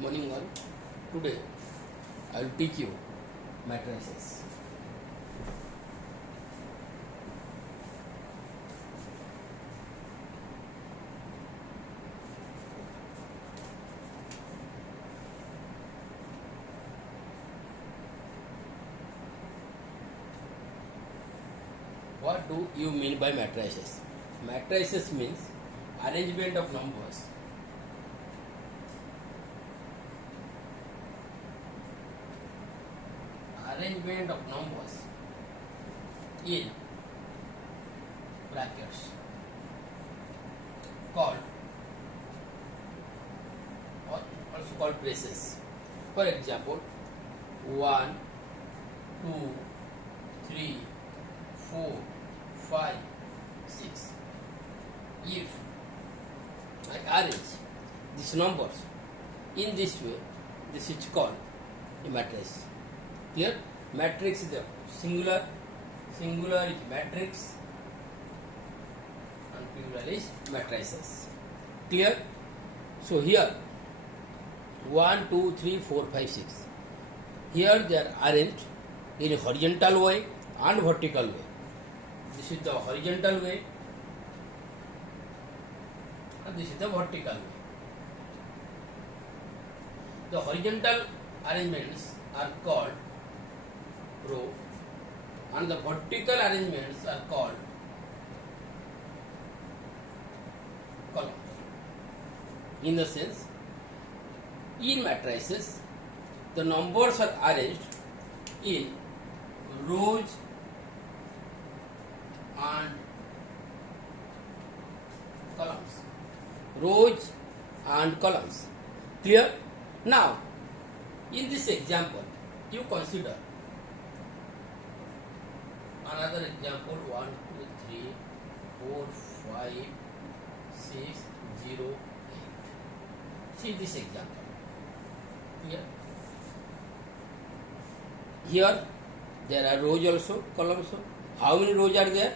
Morning all. Today I will teach you matrices. What do you mean by matrices? Matrices means arrangement of numbers in brackets called or also called braces. For example, 1, 2, 3, 4, 5, 6. If I arrange these numbers in this way, this is called a matrix. Clear? Matrix is a singular is matrix, and plural is matrices. Clear? So here 1, 2, 3, 4, 5, 6. Here they are arranged in a horizontal way and vertical way. This is the horizontal way and this is the vertical way. The horizontal arrangements are called row and the vertical arrangements are called columns. In the sense, in matrices, the numbers are arranged in rows and columns. Rows and columns. Clear? Now, in this example, you consider another example 1, 2, 3, 4, 5, 6, 0, 8. See this example. Here there are rows also, columns also. How many rows are there?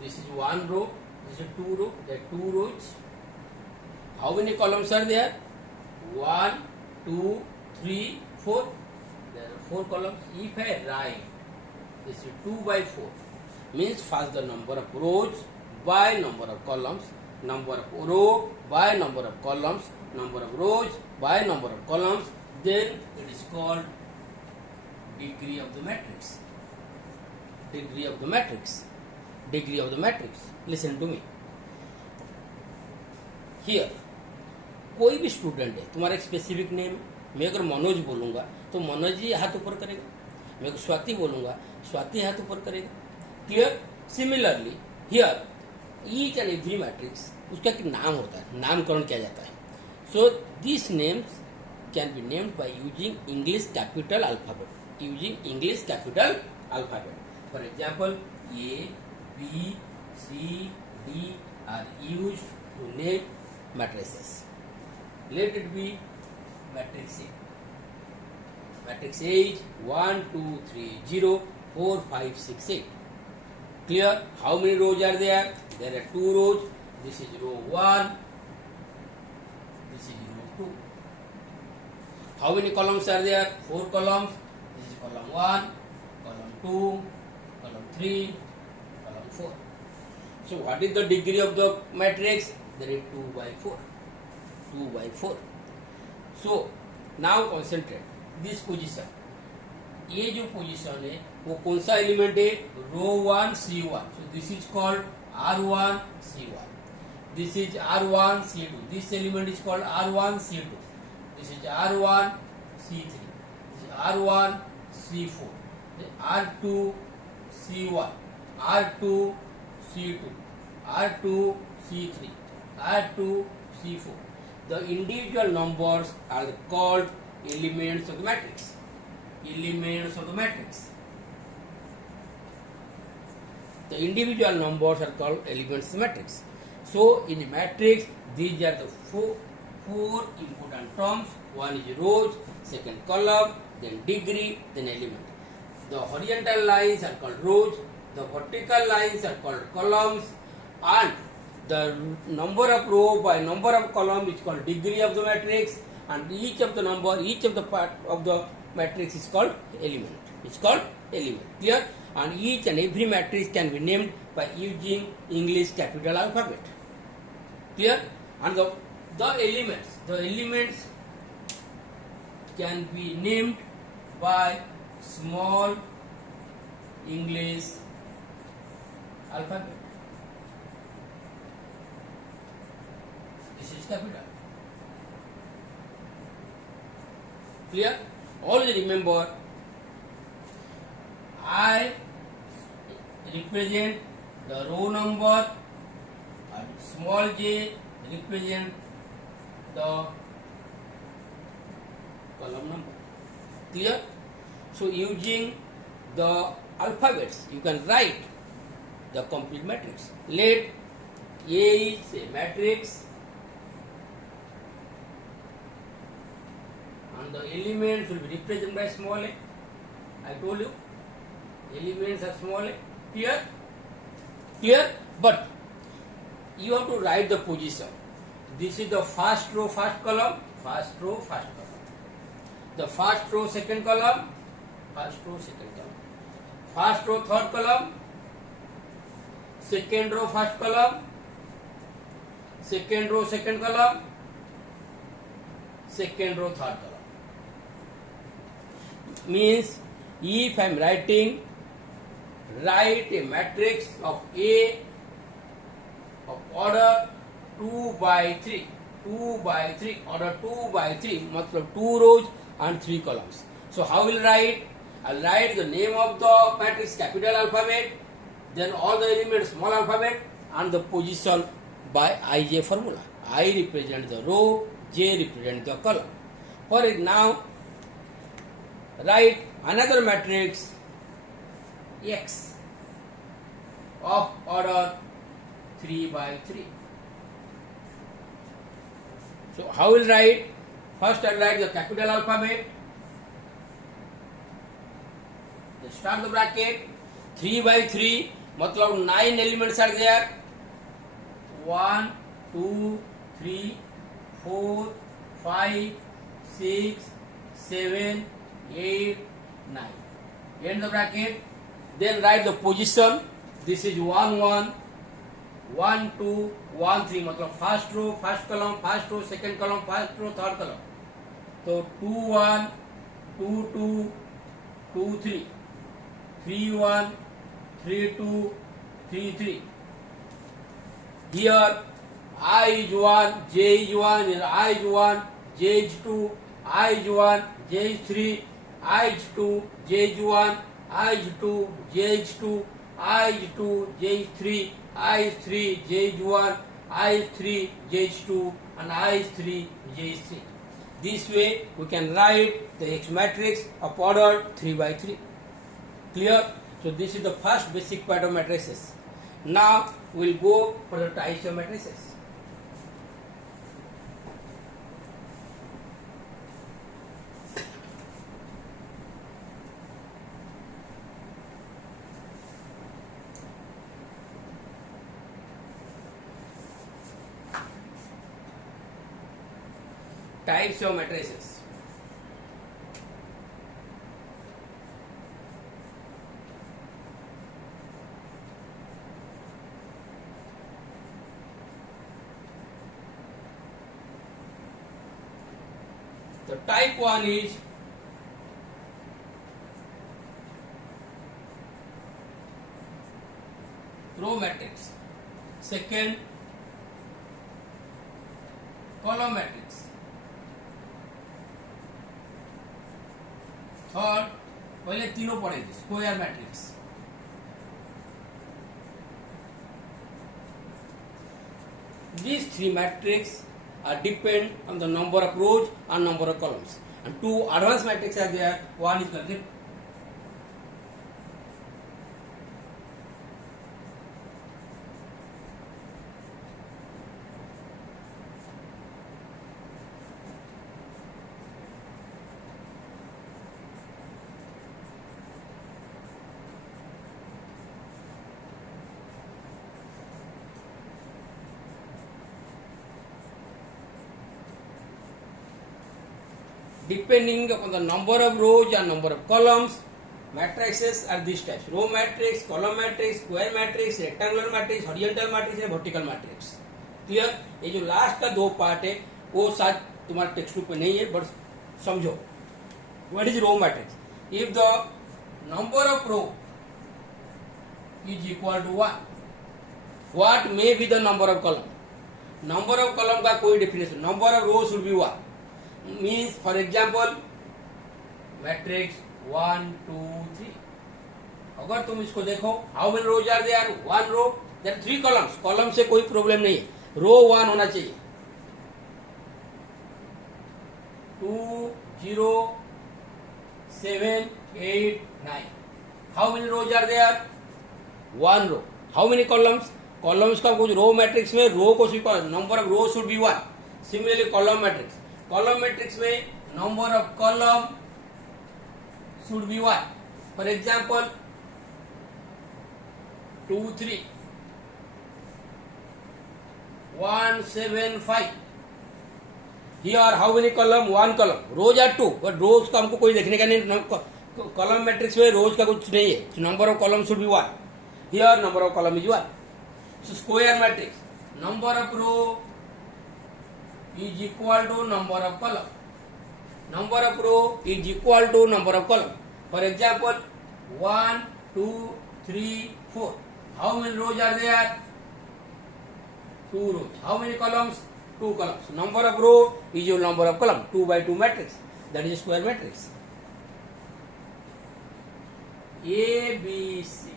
This is one row, this is two rows, there are two rows. How many columns are there? 1, 2, 3, 4. There are 4 columns. If I write this is 2 by 4, means first the number of rows by number of columns, number of row by number of columns, number of rows by number of columns, then it is called degree of the matrix. Degree of the matrix. Degree of the matrix. Listen to me. Here कोई भी student है, तुम्हारा एक specific name है. मैं अगर मनोज बोलूंगा तो मनोज जी हाथ ऊपर करेगा. मैं अगर स्वाति बोलूंगा स्वाति हाथ ऊपर करेगा. Clear? Similarly hear each and every matrix उसका एक नाम होता है, नामकरण किया जाता है. So this names can be named by using English capital alphabet. Using English capital alphabet. For example A, B, C, D are used to name matrices. Let it be matrix A. Matrix A is 1, 2, 3, 0, 4, 5, 6, 8. Clear? How many rows are there? There are 2 rows. This is row 1. This is row 2. How many columns are there? 4 columns. This is column 1, column 2, column 3, column 4. So what is the degree of the matrix? There is 2 by 4. 2 by 4. So now concentrate. This position, ये जो position है वो कौन सा element है? रो 1 C1. So this is called R1 C1. This is R1 C2. This element is called R1 C2. This is R1 C3. This is R1 C4. R2 C1. R2 C2. R2 C3. R2 C4. The individual numbers are called elements of the matrix. Elements of the matrix. The individual numbers are called elements of the matrix. So in the matrix, these are the four important terms. One is rows, second column, then degree, then element. The horizontal lines are called rows, the vertical lines are called columns, and the number of row by number of column is called degree of the matrix, and each of the number, each of the part of the matrix is called element. It's called element. Clear? And each and every matrix can be named by using English capital alphabet. Clear? And the elements can be named by small English alphabet. This is capital. Clear? Always remember, I represent the row number and small j represent the column number. Clear? So using the alphabets you can write the complete matrix. Let A is a matrix and the elements will be represented by small a. I told you elements are small a. Clear? Clear? But you have to write the position. This is the first row, first column, first row, first column. The first row, second column, first row, second column. First row, third column, second row, first column, second row, second column, second row, third column. Means if I am writing, write a matrix of A of order 2 by 3. 2 by 3, order 2 by 3, matlab 2 rows and 3 columns. So how will write? I'll write the name of the matrix capital alphabet, then all the elements small alphabet, and the position by IJ formula. I represent the row, J represent the column. For it now, write another matrix X of order 3 by 3. So how will write? First I'll write the capital alphabet. Start the bracket. 3 by 3, matlab 9 elements are there. 1, 2, 3, 4, 5, 6, 7, 8, 9. End the bracket. Then write the position. This is 1, 1, 1, 2, 1, 3. मतलब first row, first column, first row, second column, first row, third column. So 2, 1, 2, 2, 2, 3. 3, 1, 3, 2, 3, 3. Here I is 1, J is 1, here I is 1, J is 2, I is 1, J is 3, I is 2, J is 1, I is 2, J is 2, I is 2, J is 3, I is 3, J is 1, I is 3, J is 2, and I is 3, J is 3. This way we can write the X matrix of order 3 by 3. Clear? So this is the first basic part of matrices. Now we will go for the types of matrices. Types of matrices. The type 1 is row matrix. Second, column matrix. Third, पहले तीनों पढ़ेंगे, square matrix. These three matrices are depend on the number of rows and number of columns. And two advanced matrices are there. One is called depending upon the number of rows and number of columns. Matrices are these types: row matrix, column matrix, square matrix, rectangular matrix, horizontal matrix and vertical matrix. Clear? ये जो last का दो part है वो शायद तुम्हारे text book में नहीं है, बट समझो. What is row matrix? If the number of row is equal to 1, what may be the number of column? Number of column का कोई definition, number of row should be 1. Means for example matrix 1 2 3. अगर तुम इसको देखो, how many rows are there? 1 row, there 3 columns. Column से कोई problem नहीं है, रो 1 होना चाहिए. 2 0 7 8 9. How many rows are there? 1 row. How many columns? Columns का कुछ रो मैट्रिक्स में रो को स्वीकार, number of row should be 1. Similarly column matrix, column matrix में number of column should be 1. For example 2 3 1 7 5. Here how many column? 1 column. Rows are 2, but rows का हमको कोई देखने का नहीं. कॉलम मैट्रिक्स में रोज का कुछ नहीं है. Number of column should be 1. Here number of column is 1. So square matrix, number of row is equal to number of column. Number of row is equal to number of column. For example 1 2 3 4. How many rows are there? 2 rows. How many columns? 2 columns. Number of row is your number of column. 2 by 2 matrix, that is a square matrix. A B C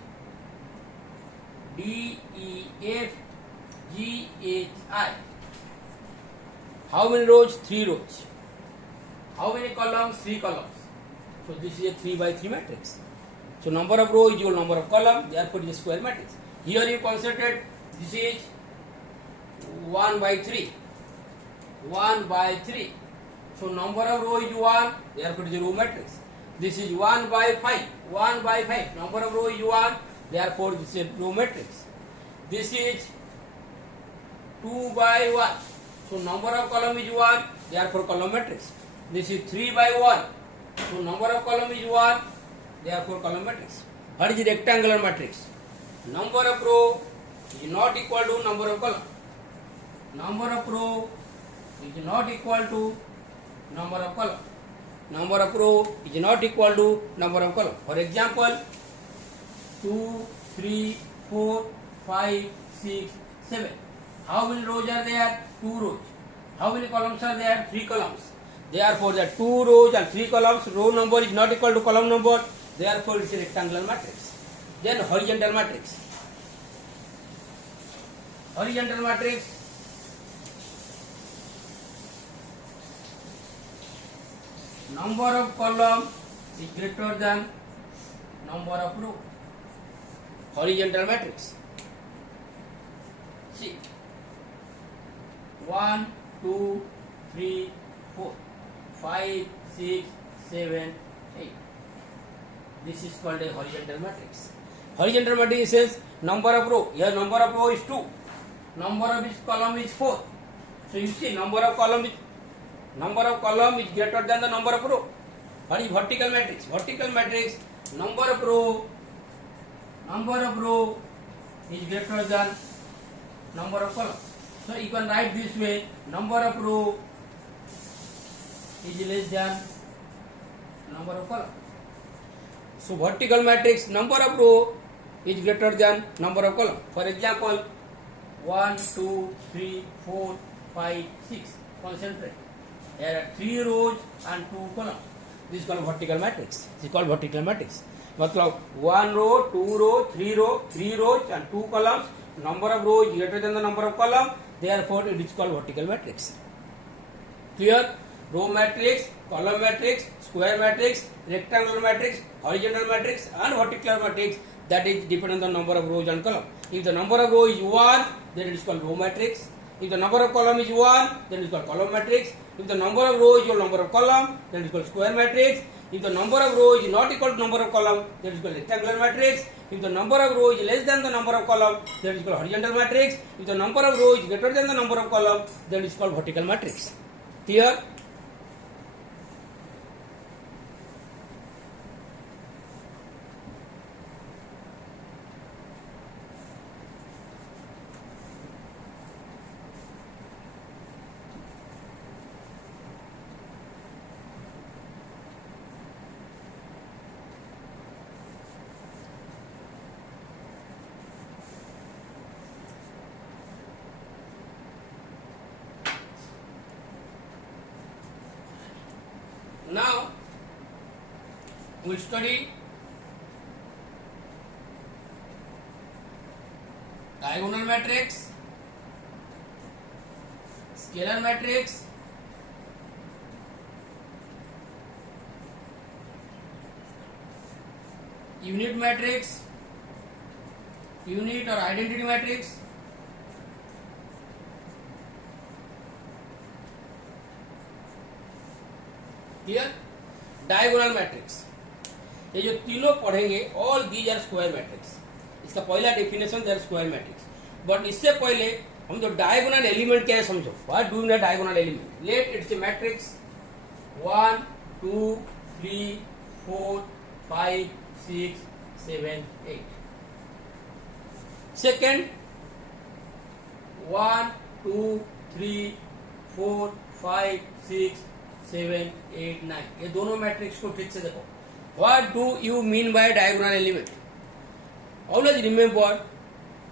D E F G H I. How many rows? 3 rows. How many columns? 3 columns. So this is a 3 by 3 matrix. So number of row is equal to number of column, therefore it is a square matrix. Here you concentrate, this is 1 by 3. 1 by 3. So number of row is 1, therefore it is a row matrix. This is 1 by 5. 1 by 5. Number of row is 1, therefore this is a row matrix. This is 2 by 1. So number of column is 1, therefore column matrix. This is 3 by 1. So number of column is 1, therefore column matrix. What is rectangular matrix? Number of row is not equal to number of column. Number of row is not equal to number of column. Number of row is not equal to number of column. For example 2 3 4 5 6 7. How many rows are there? 2 rows. How many columns are there? 3 columns. Therefore there are 2 rows and 3 columns. Row number is not equal to column number, therefore it is a rectangular matrix. Then horizontal matrix. Horizontal matrix, number of column is greater than number of row. Horizontal matrix. See, 1 2 3 4 5 6 7 8. This is called a horizontal matrix. Horizontal matrix says number of row. Here number of row is 2. Number of each column is 4. So you see number of column is greater than the number of row. What is vertical matrix? Vertical matrix, number of row is greater than number of column. So you can write this way: number of row is less than number of column. So vertical matrix, number of row is greater than number of column. For example 1 2 3 4 5 6. Concentrate. There are 3 rows and 2 columns. This is called vertical matrix. This is called vertical matrix. मतलब 1 row, 2 row, 3 row, 3 rows and 2 columns. Number of rows is greater than the number of column. Therefore, it is called vertical matrix. Clear? Row matrix, column matrix, square matrix, rectangular matrix, horizontal matrix, and vertical matrix. That is depend on the number of rows and column. If the number of rows is 1, then it is called row matrix. If the number of column is 1, then it is called column matrix. If the number of rows is equal to number of column, then it is called square matrix. If the number of rows is not equal to number of column, then it is called rectangular matrix. If the number of rows is less than the number of column, then it is called horizontal matrix. If the number of rows is greater than the number of column, then it is called vertical matrix. Clear? Now we study diagonal matrix, scalar matrix, unit matrix, unit or identity matrix, clear. Diagonal matrix, ये जो तीनों पढ़ेंगे all these are square matrix. इसका पहला definition they are square matrix. But इससे पहले हम जो डायगोनल एलिमेंट क्या है समझो। What do mean diagonal element? Let it's a matrix 1 2 3 4 5 6 7 8। Second 1 2 3 4 5 6 7 8 9। ये दोनों मैट्रिक्स को ठीक से देखो। What do you mean by diagonal element? Always remember,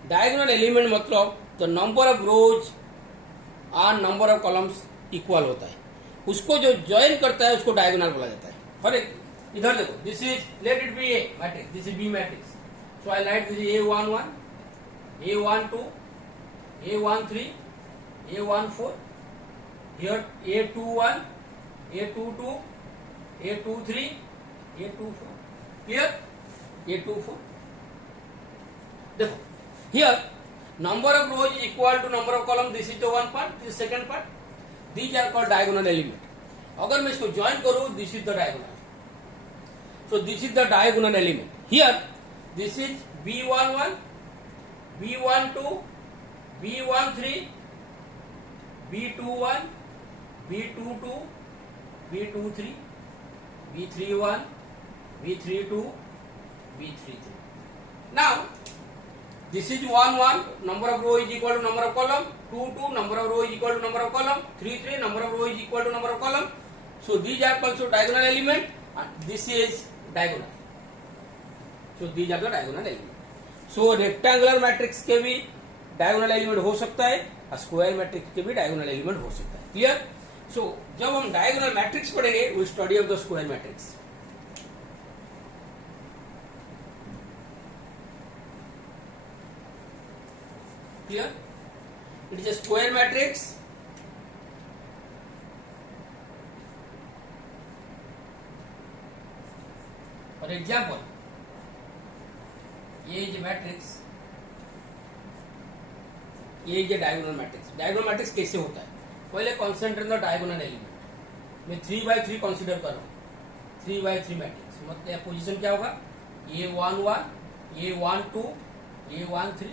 diagonal element मतलब द नंबर ऑफ रोज और नंबर ऑफ कॉलम्स इक्वल होता है, उसको जो ज्वाइन करता है उसको डायगोनल बोला जाता है। फॉर इधर देखो, this is, let it be a matrix, this is B matrix, so I write this A11, A12, A13, A14, here A21, A22, A23, A24, clear? A24. देखो, here number of rows is equal to number of column. This is the one part, this is second part. These are called diagonal element. अगर मैं इसको join करूं, this is the diagonal. So this is the diagonal element. Here, this is B11, B12, B13, B21, B22, B23, B31, B32, B33. Now, this is 1 1, number of row is equal to number of column. 2 2, number of row is equal to number of column. 3 3, number of row is equal to number of column. So these are also diagonal element, and this is diagonal. So these are the diagonal element. So rectangular matrix के भी diagonal element हो सकता है, और square matrix के भी diagonal element हो सकता है। Clear? So जब हम diagonal matrix पढ़ेंगे, we study of the square matrix. Clear? It is a square matrix. For example, ये is a matrix, ये is a diagonal matrix. Diagonal matrix कैसे होता है? पहले consider the diagonal element. मैं 3x3 consider कर रहा हूँ। 3x3 matrix मतलब पोजीशन क्या होगा? A11, A12, A13,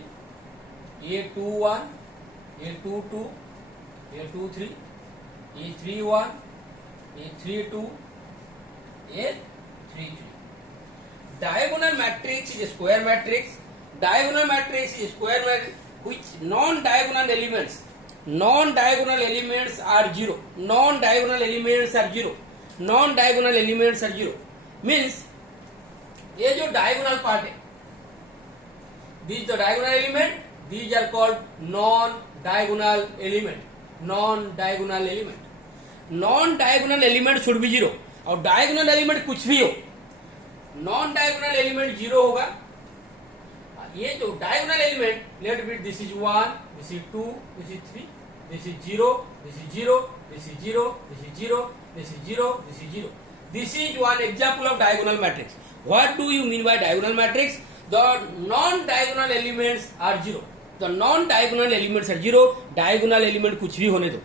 A21, A22, A23, A31, A32, A33. Diagonal matrix is a square matrix. Diagonal matrix is a square matrix which non-diagonal elements are zero. Non-diagonal elements are zero. Non-diagonal elements are zero. Means ये जो diagonal part है, this is the diagonal element. These are called non-diagonal element. Non-diagonal element. Non-diagonal element should be zero. और diagonal element कुछ भी हो, non-diagonal element zero होगा। ये जो diagonal element, let be this is 1, this is 2, this is 3, this is 0, this is 0, this is 0, this is 0, this is 0, this is 0. This is one example of diagonal matrix. What do you mean by diagonal matrix? The non-diagonal elements are zero. The non-diagonal elements are zero. Diagonal element कुछ भी होने दो,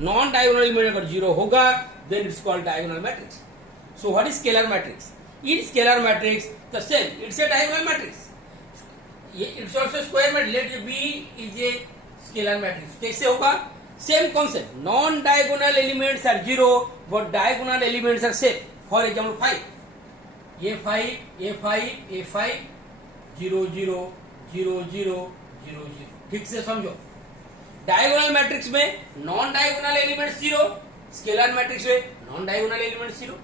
non-diagonal element अगर zero होगा, then it's called diagonal matrix. So what is scalar matrix? In scalar matrix, the same. It's a diagonal matrix. It's also square matrix. Let B is a scalar matrix. कैसे होगा? Same concept. Non-diagonal elements are zero, but diagonal elements are same. For example, 5. A5, A5, A5, 0 0 0 0 0 0. ठीक से समझो। Diagonal matrix में non diagonal elements zero, scalar matrix में non diagonal elements zero.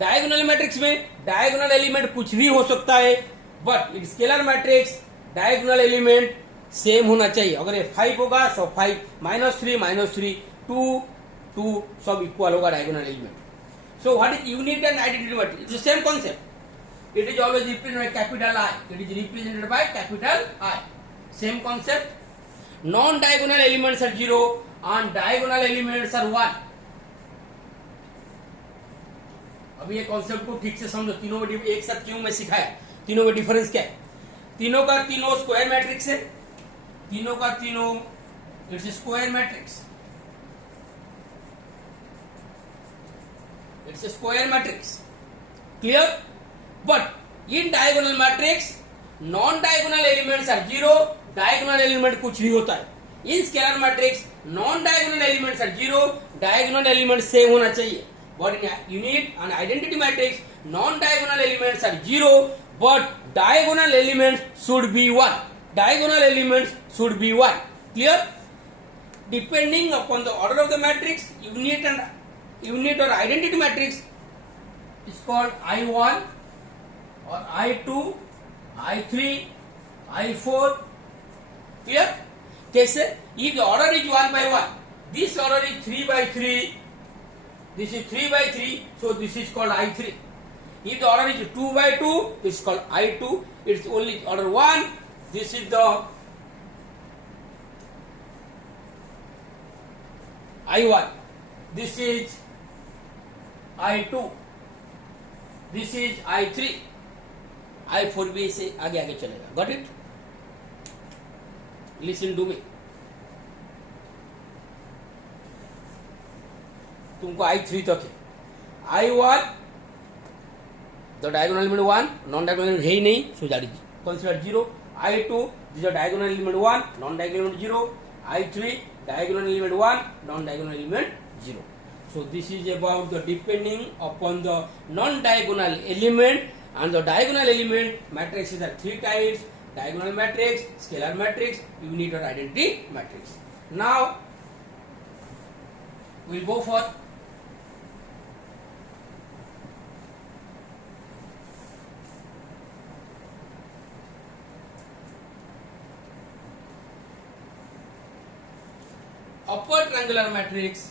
Diagonal matrix में diagonal element कुछ भी हो सकता है, but in scalar matrix diagonal element same होना चाहिए। अगर ये 5 होगा तो 5, -3 -3, 2 2 सब इक्वल होगा diagonal element. So what is unit and identity matrix? It's the same concept. It is always represented by capital I. It is represented by capital I. Same concept. Non-diagonal elements are 0 and diagonal elements are 1. अभी ये concept को ठीक से समझो. तीनों में एक साथ क्यों मैं सिखाया, तीनों में डिफरेंस क्या है. तीनों का तीनों स्क्वायर मैट्रिक्स है. तीनों का तीनों it's square matrix. It's square matrix. Clear. But in diagonal matrix non diagonal elements are 0. Diagonal element कुछ भी होता है. In scalar matrix non diagonal elements are 0. Diagonal element same होना चाहिए. But in unit and identity matrix, non-diagonal elements are 0, but diagonal elements should be 1. Diagonal elements should be 1. Clear? Depending upon the order of the matrix, unit or identity matrix is called I1 or I2, I3, I4. Clear? कैसे? If the order is 1 by 1, this order is 3 by 3. This is 3 by 3, so this is called I3. If the order is 2 by 2, this is called I2. It's only order 1. This is the I1. This is I2. This is I3. I4 भी ऐसे आगे आगे चलेगा. Got it? Listen to me. तुमको I3 तक है. I1 the diagonal element 1, non diagonal element है ही नहीं, so that is considered 0. I2 this is diagonal element 1, non diagonal element 0. I3 diagonal element 1, non diagonal element 0. So this is about the depending upon the non-diagonal element, and the diagonal element matrices are 3 types: diagonal matrix, scalar matrix, unit or identity matrix. Now we'll go for upper triangular matrix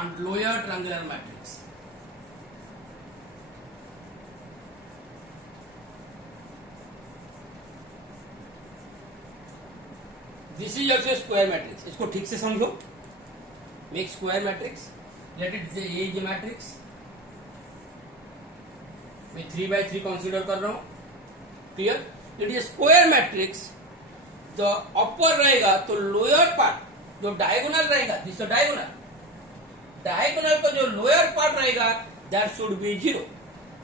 and lower triangular matrix. This is also square matrix. इसको ठीक से समझो. Make square matrix. Let it say A is a matrix. मैं 3 by 3 consider कर रहा हूं. Clear. It is square matrix. The upper रहेगा तो लोअर पार्ट जो डायगोनल रहेगा, दिस डायगोनल, डायगोनल का जो लोअर पार्ट रहेगा that should be 0.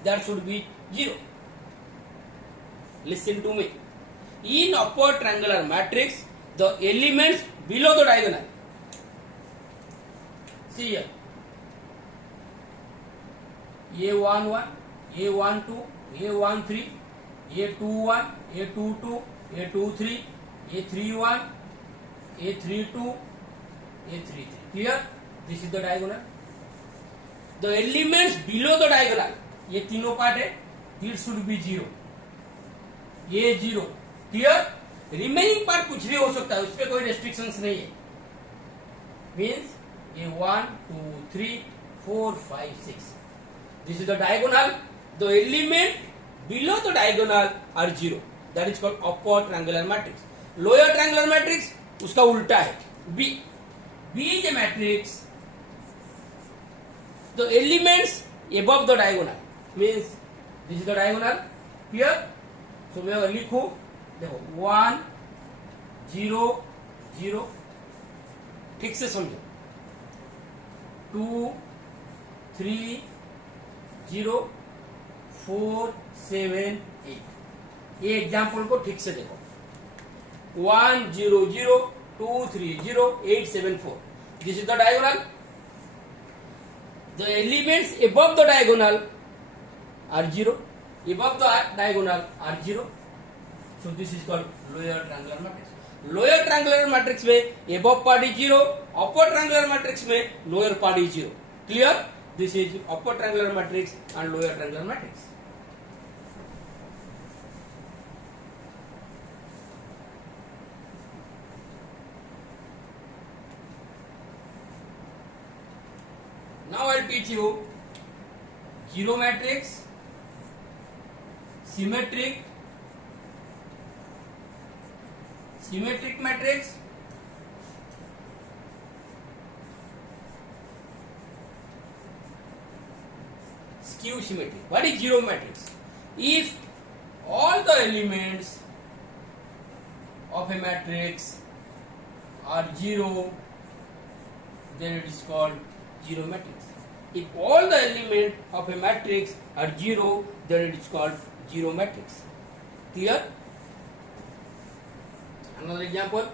That should be 0. Listen to me. In upper triangular matrix the elements below the diagonal, see here, A11, A12, A13, A21, A22, A23, A31, A32, A33. Clear? This is the diagonal. The elements below the diagonal, ये तीनों part है, this should be 0. A0. Clear? Remaining part कुछ भी हो सकता है, उस पर कोई रेस्ट्रिक्शंस नहीं है. मीन्स ये 1, 2, 3, 4, 5, 6. This is the diagonal. The element below the diagonal are 0. That is called upper triangular matrix. Lower triangular matrix उसका उल्टा है. B is a matrix. The elements above the diagonal means this is the diagonal. Clear. So मैं अगर लिखूं, देखो 1, 0, 0. ठीक से समझो. 2, 3, 0, 4, 7, 8. ये एग्जाम्पल को ठीक से देखो. 1, 0, 0, 2, 3, 0, 8, 7, 4. This is the diagonal. The elements above the diagonal are 0. Above the diagonal are 0. So this is called lower triangular matrix. Lower triangular matrix में above part is 0, upper triangular matrix में lower part is 0. Clear? This is upper triangular matrix and lower triangular matrix. which you zero matrix, symmetric matrix, skew symmetric. What is zero matrix? If all the elements of a matrix are zero, then it is called zero matrix. If all the elements of a matrix are zero, then it is called zero matrix. Clear? Another example.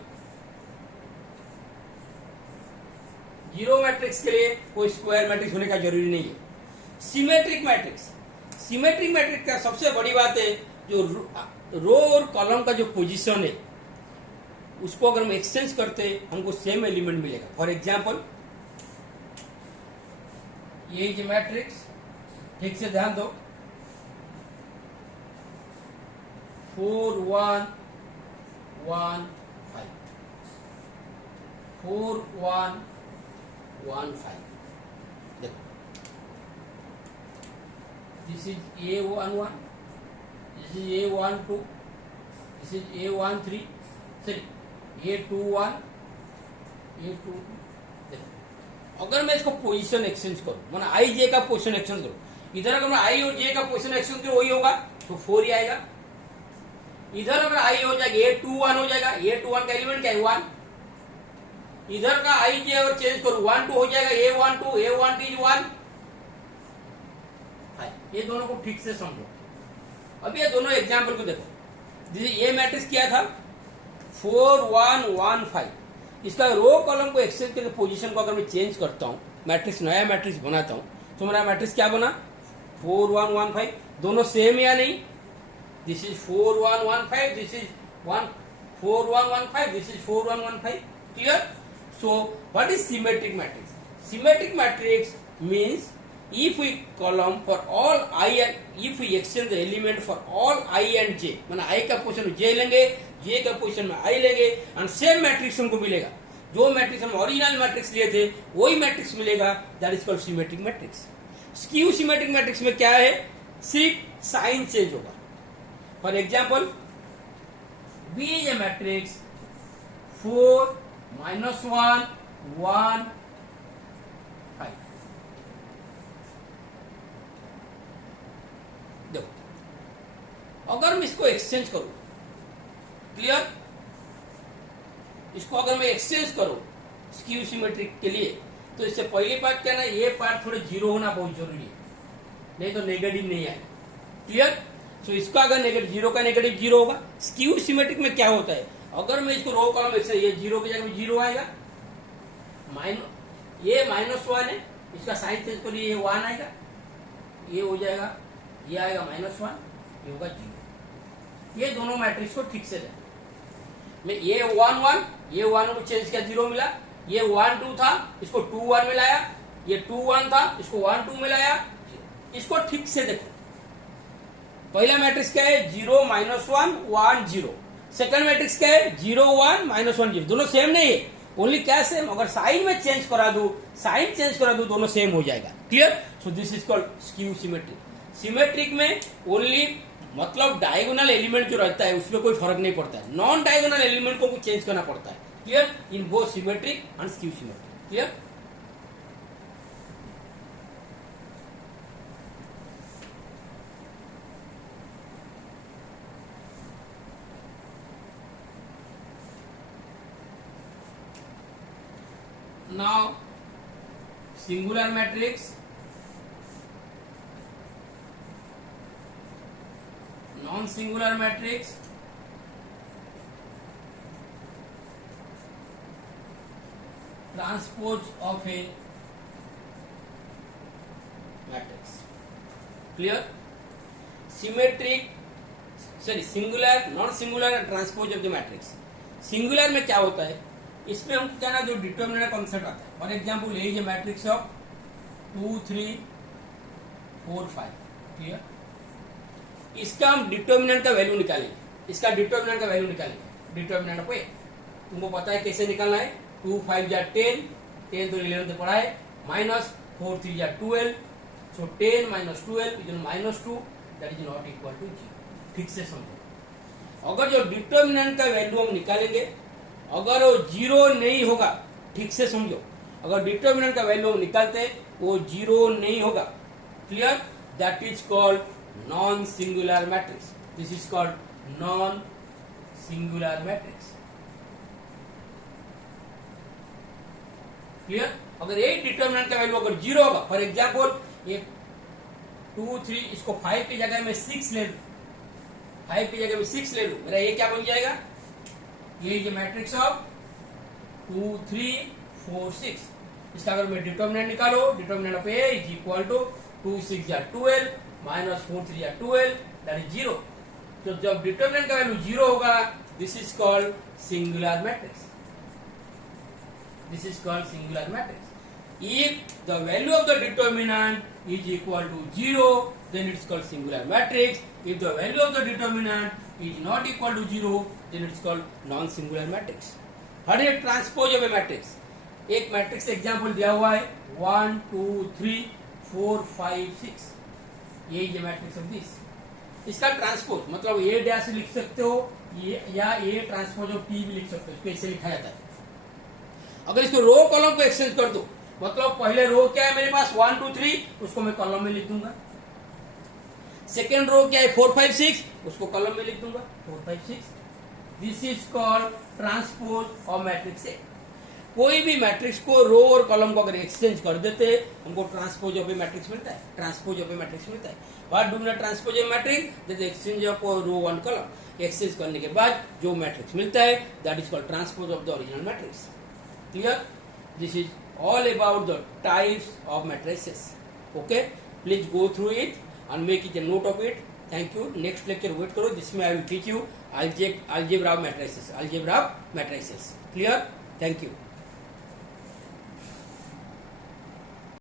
Zero matrix के लिए कोई square matrix होने का जरूरी नहीं है. Symmetric matrix, symmetric matrix का सबसे बड़ी बात है जो रो और कॉलम का जो पोजीशन है उसको अगर हम एक्सचेंज करते हमको सेम एलिमेंट मिलेगा. फॉर एग्जांपल ये जो मैट्रिक्स, ठीक से ध्यान दो, 4 1 1 5, 4 1 1 5. देखो, this is A11, this is A12, this is A13, sorry A21, A22. देखो, अगर मैं इसको पोजीशन एक्सचेंज करूं, माना आई जे का पोजीशन एक्सचेंज करूं, इधर अगर मैं आई और जे का पोजीशन एक्सचेंज करूं वही होगा, तो 4 ही आएगा. इधर अगर आई हो जाएगा A21 हो जाएगा, A21 का एलिमेंट क्या है 1. इधर का आई जे अगर चेंज करूं 1 2 हो जाएगा, A12 इज 1. ये दोनों को ठीक से समझो. अब ये दोनों एग्जाम्पल को देखो. ये मैट्रिक्स क्या था 4 1 1 5. इसका रो कॉलम को एक्सचेंज करके पोजीशन को अगर मैं चेंज करता हूं, मैट्रिक्स नया मैट्रिक्स बनाता हूं, तो मेरा मैट्रिक्स क्या बना 4 1 1 5. दोनों सेम या नहीं? This is 4 1 1 5, this is 4 1 1 5, this is 4 1 1 5. Clear? So what is symmetric matrix? Symmetric matrix means if we column for all I and if we exchange the element for all I and j, माना I का position में j लेंगे, j का position में I लेंगे, और same matrix हमको मिलेगा. जो मैट्रिक्स हम ओरिजिनल मैट्रिक्स लिए थे वही मैट्रिक्स मिलेगा. That is called symmetric matrix. Skew symmetric matrix में क्या है, सिर्फ साइन चेंज होगा. For example B is a matrix 4 -1 1 5. देखो, अगर मैं इसको एक्सचेंज करूं, क्लियर, इसको अगर मैं एक्सचेंज करूं स्क्यू सिमेट्रिक के लिए, तो इससे पहली बात क्या ना, ये पार्ट थोड़े जीरो होना बहुत जरूरी है, नहीं तो नेगेटिव नहीं आएगा. क्लियर? सो इसका अगर नेगेटिव, जीरो का नेगेटिव जीरो होगा. स्क्यू सिमेट्रिक में क्या होता है, अगर मैं इसको रो कॉलम एक्सचेंज, ये जीरो की जगह में जीरो आएगा, ये -1 है, इसका साइन चेंज करिए, ये 1 आएगा, ये हो जाएगा, ये आएगा -1, ये होगा 0. ये दोनों मैट्रिक्स को ठीक से दें. मैं ये 1 1, ये 1 को चेंज किया, 0 मिला. ये 1 2 था, इसको 2 1 मिलाया. ये 2 1 था, इसको 1 2 मिलाया. इसको ठीक से देखो. पहला मैट्रिक्स क्या है 0 -1 1 0. सेकंड मैट्रिक्स क्या है 0 1 -1 0. दोनों सेम नहीं है, ओनली क्या सेम, अगर साइन में चेंज करा दूं, साइन चेंज करा दूं, दोनों सेम हो जाएगा. Clear? So this is called skew symmetric. Symmetric में ओनली मतलब डायगोनल एलिमेंट जो रहता है उसमें कोई फर्क नहीं पड़ता है, नॉन डायगोनल एलिमेंट को चेंज करना पड़ता है. Clear? In both symmetric and skew symmetric. Clear? Now singular matrix, non-singular matrix, transpose of a matrix. Clear? Symmetric, sorry, singular, non-singular and transpose of the matrix. Singular में क्या होता है, इसमें हम क्या ना जो डिटर्मिनेंट कॉन्सेप्ट आता है. फॉर एग्जाम्पल ये मैट्रिक्स ऑफ 2 3 4 5. क्लियर? इसका हम डिटर्मिनेंट का वैल्यू निकालेंगे. इसका डिटर्मिनेंट का वैल्यू निकालेंगे. डिटर्मिनेंट पे तुमको पता है कैसे निकालना है. 2 5 जा 10, 10 तो 11 तो पढ़ा है, 4 3 या 12, so 10 minus 12 is minus 2, that is not equal to 0. ठीक से समझो। अगर जो डिटर्मिनेंट का वैल्यू हम निकालेंगे, अगर वो 0 नहीं होगा, ठीक से समझो, अगर डिटर्मिनेंट का वैल्यू हम निकालते हैं वो 0 नहीं होगा, clear, that is called non singular matrix. This is called non singular matrix, clear. अगर एक डिटर्मिनेंट का वैल्यू अगर 0 होगा, फॉर एग्जाम्पल ये 2 3, इसको 5 की जगह में 6 ले लू, 5 की जगह में 6 ले लू, मेरा ये क्या बन जाएगा, ये जो मैट्रिक्स ऑफ 2 3 4 6, इसका अगर मैं डिटर्मिनेंट निकालो, determinant of A is equal to 2 6 या 12 माइनस 4 3 या 12, दैट इज 0। तो जब डिटर्मिनेंट का वैल्यू 0 होगा, this is called singular matrix, this is called singular matrix. If the value of the determinant is equal to 0, then it's called singular matrix. If the value of the determinant is not equal to 0, then it's called non-singular matrix. What is transpose of a matrix? एक matrix example दिया हुआ है 1 2 3 4 5 6, ये matrix of this. इसका transpose मतलब ए dash लिख सकते हो या ए ट्रांसपोज ऑफ टी भी लिख सकते हो, इसको ऐसे लिखा जाता है। अगर इसको रो कॉलम को एक्सचेंज कर दो, मतलब पहले रो क्या है मेरे पास 1 2 3, उसको मैं कॉलम में लिख दूंगा। सेकेंड रो क्या है 4 5 6, उसको कॉलम में लिख दूंगा 4 5 6। This is called transpose of matrix A. कोई भी मैट्रिक्स को रो और कॉलम को अगर एक्सचेंज कर देते हैं, हमको ट्रांसपोज ऑफ ए मैट्रिक्स मिलता है, ट्रांसपोज ऑफ ए मैट्रिक्स मिलता है। What do we transpose a matrix, that exchange of row one column. Exchange करने के बाद जो मैट्रिक्स मिलता है, that is called transpose of the original matrix, clear. This is all about the types of matrices. Okay, please go through it and make it a note of it. Thank you. Next lecture wait करो, जिसमें I will teach you algebra of matrices. Clear? Thank you.